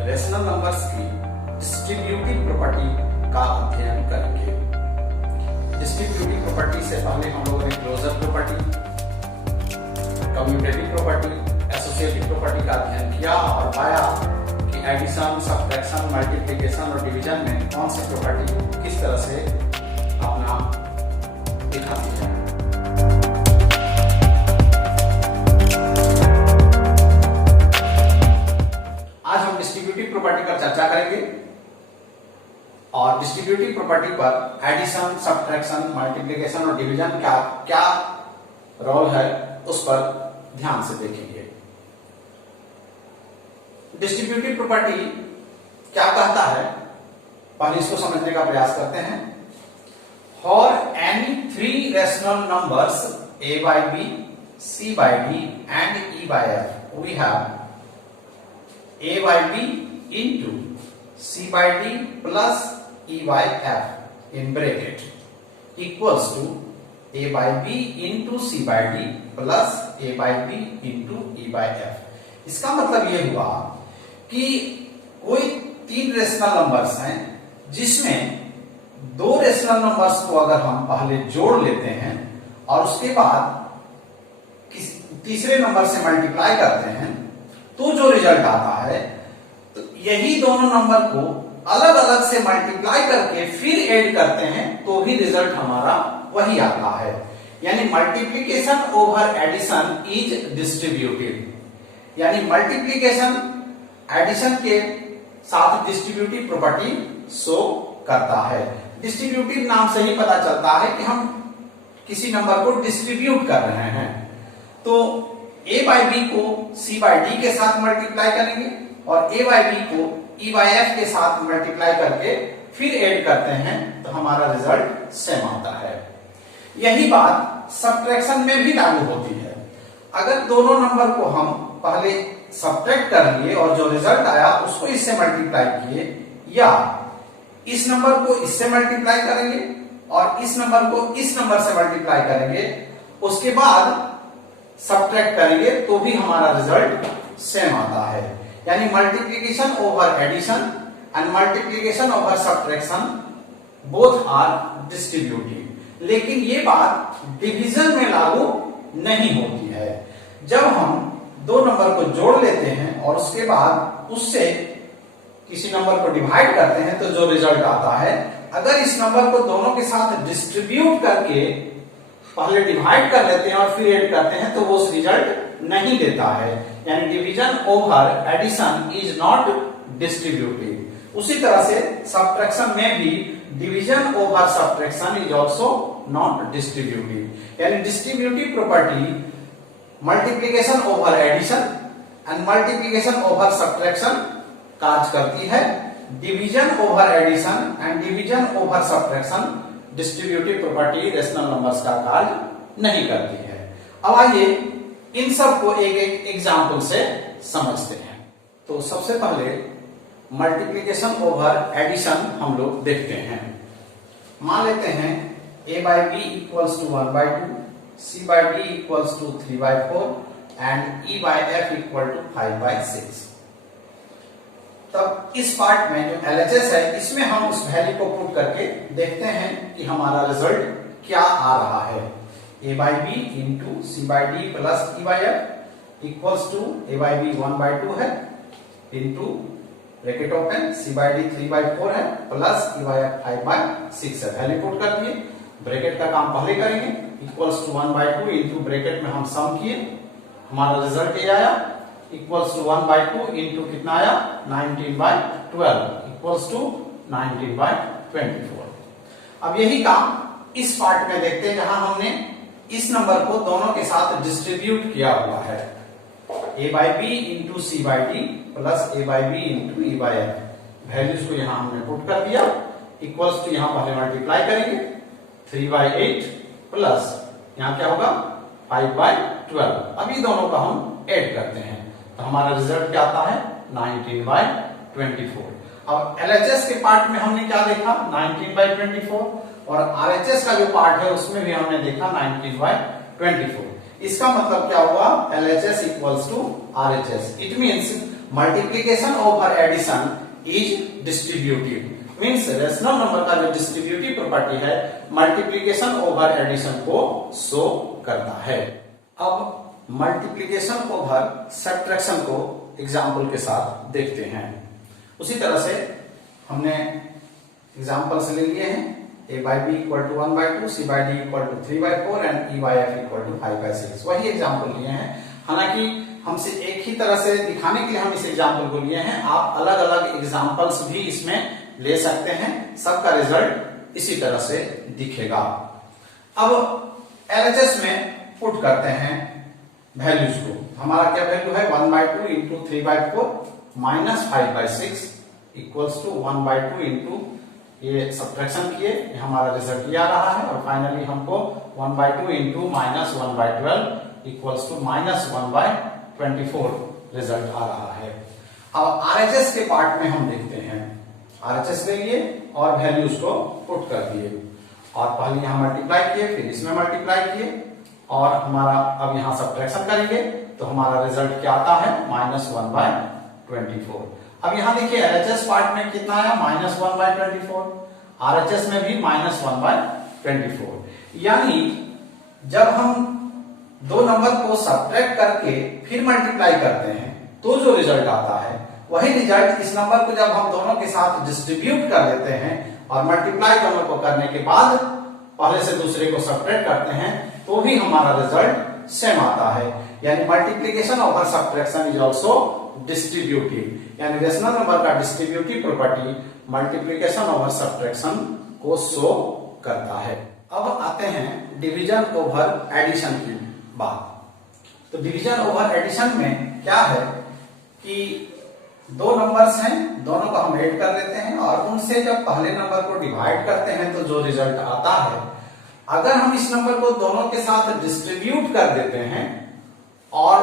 Rational numbers की distributive property का अध्ययन करेंगे। डिस्ट्रीब्यूटिव प्रॉपर्टी से पहले हम लोगों ने closure property, commutative property, associative property का अध्ययन किया और पाया कि एडिशन, सब्ट्रैक्शन, मल्टीप्लिकेशन और डिवीजन में कौन सी प्रॉपर्टी किस तरह से अपना दिखाती है। आज हम डिस्ट्रीब्यूटिव प्रॉपर्टी पर चर्चा करेंगे और डिस्ट्रीब्यूटिव प्रॉपर्टी पर एडिशन, सब्ट्रैक्शन, मल्टीप्लिकेशन और डिवीजन का क्या रोल है उस पर ध्यान से देखेंगे। डिस्ट्रीब्यूटिव प्रॉपर्टी क्या कहता है, पहले इसको समझने का प्रयास करते हैं। For any three rational numbers a by b, c by d and e by f, we have a by b into c by d plus e by f in bracket equals to a by b into c by d plus a by b into e by f। इसका मतलब ये हुआ कि कोई तीन rational numbers हैं जिसमें दो रेशनल नंबर्स को अगर हम पहले जोड़ लेते हैं और उसके बाद तीसरे नंबर से मल्टीप्लाई करते हैं तो जो रिजल्ट आता है, तो यही दोनों नंबर को अलग अलग से मल्टीप्लाई करके फिर ऐड करते हैं तो भी रिजल्ट हमारा वही आता है। यानी multiplication over addition is distributive, यानी मल्टीप्लिकेशन एडिशन के साथ डिस्ट्रीब्यूटिव प्रॉपर्टी शो करता है। डिस्ट्रीब्यूटिव नाम से ही पता चलता है कि हम किसी नंबर को डिस्ट्रीब्यूट कर रहे हैं। तो a बाई बी को c बाई डी के साथ मल्टीप्लाई करेंगे और a बाई बी को e बाई एफ के साथ मल्टीप्लाई करके फिर ऐड करते हैं तो हमारा रिजल्ट सेम आता है। यही बात सब्ट्रैक्शन में भी लागू होती है। अगर दोनों नंबर को हम पहले सब्ट्रैक्ट कर लिए और जो रिजल्ट आया उसको इससे मल्टीप्लाई किए, या इस नंबर को इससे मल्टीप्लाई करेंगे और इस नंबर को इस नंबर से मल्टीप्लाई करेंगे, उसके बाद सब्ट्रैक्ट करेंगे तो भी हमारा रिजल्ट सेम आता है। यानी multiplication over addition and multiplication over subtraction both are distributive. लेकिन ये बात डिवीजन में लागू नहीं होती है। जब हम दो नंबर को जोड़ लेते हैं और उसके बाद उससे किसी नंबर को डिवाइड करते हैं तो जो रिजल्ट आता है, अगर इस नंबर को दोनों के साथ डिस्ट्रीब्यूट करके पहले डिवाइड कर लेते हैं और फिर ऐड करते हैं तो वो रिजल्ट नहीं देता है। यानी division over addition is not distributive. उसी तरह से सब्ट्रैक्शन में भी division over subtraction is also not distributive. यानी distributive property multiplication over addition and multiplication over subtraction कार्य करती है। Division over addition and division over subtraction distributive property rational numbers का कार्य नहीं करती है। अब आइए इन सब को एक एक एग्जांपल से समझते हैं। तो सबसे पहले मल्टीप्लिकेशन ओवर एडिशन हम लोग देखते हैं। मान लेते हैं a by b equals to 1 by 2, c by d equals to 3 by 4 and e by f equal to 5 by 6। तब इस पार्ट में जो LHS है इसमें हम उस वैल्यू को पुट करके देखते हैं कि हमारा रिजल्ट क्या आ रहा है। a by b into c by d plus e by f equals to a by बी 1 बाई 2 है into bracket open c by डी 3 बाई 4 है plus e by f 5 by 6 है। वैल्यू पुट कर दिए, ब्रैकेट का काम पहले करेंगे, equals to 1 by 2 into bracket में हम सम किए, हमारा रिजल्ट ये आया इक्वल्स टू 1 बाई 2 इंटू कितना आया 19 बाई 12 इक्वल्स टू 19 बाई 24। अब यही काम इस पार्ट में देखते हैं जहां हमने इस नंबर को दोनों के साथ डिस्ट्रीब्यूट किया हुआ है। a by b into c by d plus a by b into e by f. Values को यहां हमने पुट कर दिया, इक्वल्स टू यहां पहले मल्टीप्लाई करेंगे 3 बाई 8 प्लस यहां क्या होगा 5 बाई 12। अभी दोनों का हम ऐड करते हैं तो हमारा रिजल्ट क्या आता है 19 बाई 24। अब LHS के पार्ट में हमने क्या देखा 19 बाई 24 और RHS का जो पार्ट है उसमें भी हमने देखा 19 बाई 24। इसका मतलब क्या हुआ LHS equals to RHS। It means multiplication over addition is distributive. Means rational number का जो डिस्ट्रीब्यूटिव प्रॉपर्टी है मल्टीप्लीकेशन ओवर एडिशन को शो करता है। अब मल्टीप्लीकेशन ओवर सब्ट्रैक्शन को एग्जाम्पल के साथ देखते हैं। उसी तरह से हमने एग्जाम्पल्स ले लिए हैं a by b equal to 1/2, c by d equal to 3/4 and e by f equal to 5/6। वही एग्जाम्पल लिए हैं, हालांकि हमसे एक ही तरह से दिखाने के लिए हम इस एग्जाम्पल को लिए हैं। आप अलग अलग एग्जाम्पल्स भी इसमें ले सकते हैं, सबका रिजल्ट इसी तरह से दिखेगा। अब LHS में पुट करते हैं वैल्यूज को। हमारा क्या वैल्यू है 1/2 into 3/4 minus 5/6 equals to 1/2 into ये सब्ट्रैक्शन किए, हमारा रिजल्ट ये आ रहा है। और फाइनली हमको 1/2 into minus 1/12 equals to minus 1/24 result आ रहा है। अब RHS के पार्ट में हम देखते हैं। RHS ले लिए और वैल्यूज को पुट कर दिए और पहले यहां मल्टीप्लाई किए, फिर इसमें मल्टीप्लाई किए और हमारा अब यहां सब्ट्रैक्शन करेंगे तो हमारा रिजल्ट क्या आता है माइनस 1/24। अब यहां देखिए LHS पार्ट में कितना आया माइनस 1/24, RHS में भी माइनस 1/24। यानी जब हम दो नंबर को सब्ट्रैक्ट करके फिर मल्टीप्लाई करते हैं तो जो रिजल्ट आता है वही रिजल्ट इस नंबर को जब हम दोनों के साथ डिस्ट्रीब्यूट कर देते हैं और मल्टीप्लाई दोनों को करने के बाद पहले से दूसरे को सब्ट्रैक्ट करते हैं तो भी हमारा रिजल्ट सेम आता है। यानी multiplication over subtraction is also distributive. यानी रेशनल नंबर का distributive property multiplication over subtraction को शो करता है। अब आते हैं डिवीजन ओवर एडिशन की बात। तो डिवीजन ओवर एडिशन में क्या है कि दो नंबर्स हैं, दोनों को हम ऐड कर लेते हैं और उनसे जब पहले नंबर को डिवाइड करते हैं तो जो रिजल्ट आता है, अगर हम इस नंबर को दोनों के साथ डिस्ट्रीब्यूट कर देते हैं और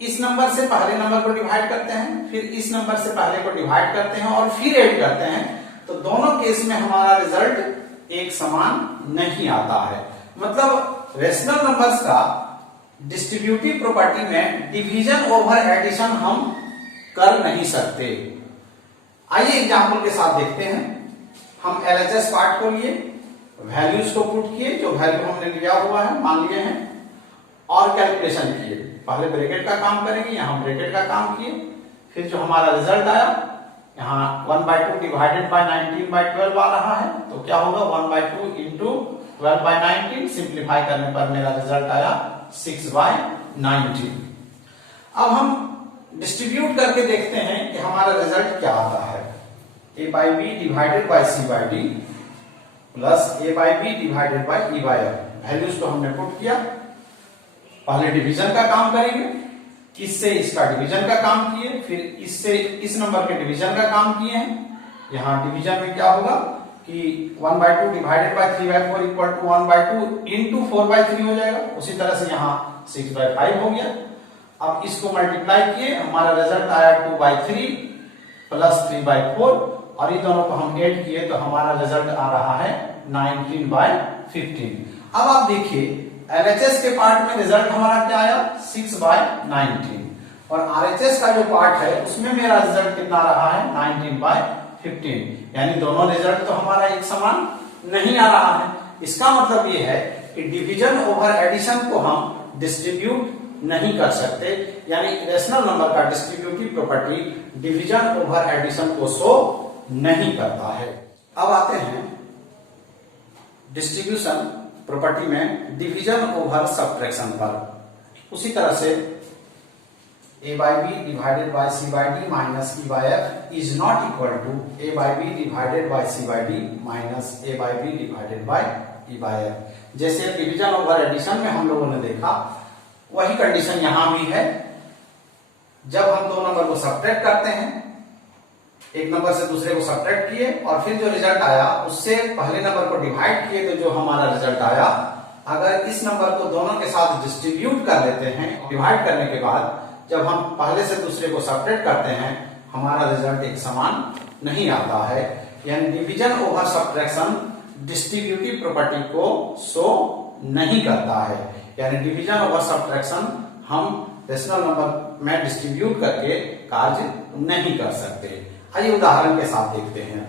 इस नंबर से पहले नंबर को डिवाइड करते हैं, फिर इस नंबर से पहले को डिवाइड करते हैं और फिर ऐड करते हैं, तो दोनों केस में हमारा रिजल्ट एक समान नहीं आता है। मतलब रेशनल नंबर्स का डिस्ट्रीब्यूटिव प्रॉपर्टी में डिवीजन ओवर एडिशन हम कर नहीं सकते। आइए एग्जाम्पल के साथ देखते हैं। हम LHS पार्ट को लिए, वैल्यूज को पुट किए, जो वैल्यू हमने लिया हुआ है मान लिए हैं, और कैलकुलेशन किए। पहले ब्रैकेट का काम करेंगे, यहां ब्रैकेट का काम किए, फिर जो हमारा रिजल्ट आया यहाँ 1/2 डिवाइडेड बाय 19/12 आ रहा है, तो क्या होगा 1/2 इंटू 12/19, सिंप्लीफाई करने पर मेरा रिजल्ट आया 6/19। अब हम डिस्ट्रीब्यूट करके देखते हैं कि हमारा रिजल्ट क्या आता है। a by b divided by c by d plus a by b divided by e by f। Values को हमने पुट किया, पहले डिवीजन का काम करेंगे, इससे इसका डिवीजन का काम किए, फिर इससे इस नंबर के डिवीजन का काम किए हैं। यहाँ डिवीजन में क्या होगा कि 1/2 divided by 3/4 equal to 1/2 into 4/3 हो जाएगा। उसी तरह से यहाँ 6/5 हो गया। अब इसको मल्टीप्लाई किए, हमारा रिजल्ट आया 2/3 प्लस 3/4 और ये दोनों को हम ऐड किए तो हमारा रिजल्ट आ रहा है 19/15। अब आप देखिए LHS के पार्ट में रिजल्ट हमारा क्या आया 6/19 और RHS का जो पार्ट है उसमें मेरा रिजल्ट कितना रहा है 19/15। यानी दोनों रिजल्ट तो हमारा एक समान नहीं आ रहा है। इसका मतलब ये है कि डिवीजन ओवर एडिशन को हम डिस्ट्रीब्यूट नहीं कर सकते, यानी रेशनल नंबर का distributive property division over addition को शो नहीं करता है। अब आते हैं डिस्ट्रीब्यूशन प्रॉपर्टी में डिवीजन ओवर सब्ट्रैक्शन पर। उसी तरह से a by b divided by c by d minus e by f is not equal to a by b divided by c by d minus a by b divided by e by f। जैसे division over addition में हम लोगों ने देखा, वही condition यहां भी है। जब हम दो नंबर को सब्ट्रैक्ट करते हैं, एक नंबर से दूसरे को सब्ट्रैक्ट किए और फिर जो रिजल्ट आया उससे पहले नंबर को डिवाइड किए तो जो हमारा रिजल्ट आया, अगर इस नंबर को दोनों के साथ डिस्ट्रीब्यूट कर लेते हैं, डिवाइड करने के बाद जब हम पहले से दूसरे को सब्ट्रैक्ट करते हैं, हमारा रिजल्ट एक समान नहीं आता है। यानी division over subtraction distributive property को शो नहीं करता है। यानी डिवीजन ओवर सब्ट्रैक्शन हम रेशनल नंबर में डिस्ट्रीब्यूट करके कार्य नहीं कर सकते। आइए उदाहरण के साथ देखते हैं।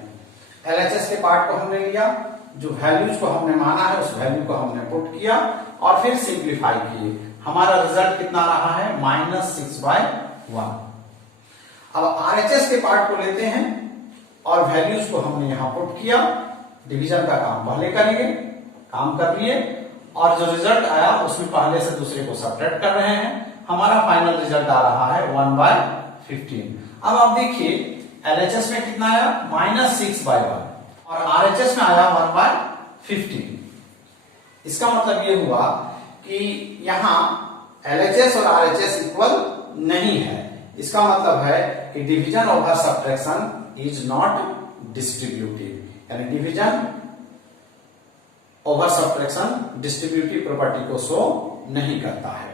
एलएचएस के पार्ट को हमने लिया, जो वैल्यूज को हमने माना है उस वैल्यू को हमने पुट किया और फिर सिंप्लीफाई किए। हमारा रिजल्ट कितना रहा है, -6/1। अब आरएचएस के पार्ट को लेते हैं और वैल्यूज को हमने यहां पुट किया। डिवीजन का काम पहले करेंगे, काम कर लिए और जो रिजल्ट आया उसमें पहले से दूसरे को सब्ट्रैक्ट कर रहे हैं। हमारा फाइनल रिजल्ट आ रहा है 1/15। अब आप देखिए एलएचएस में कितना आया, -6/1 और आरएचएस में आया 1/15। इसका मतलब ये हुआ कि यहां एलएचएस और आरएचएस इक्वल नहीं है। इसका मतलब है कि division over subtraction is not distributive, यानी division over subtraction distributive property को शो नहीं करता है।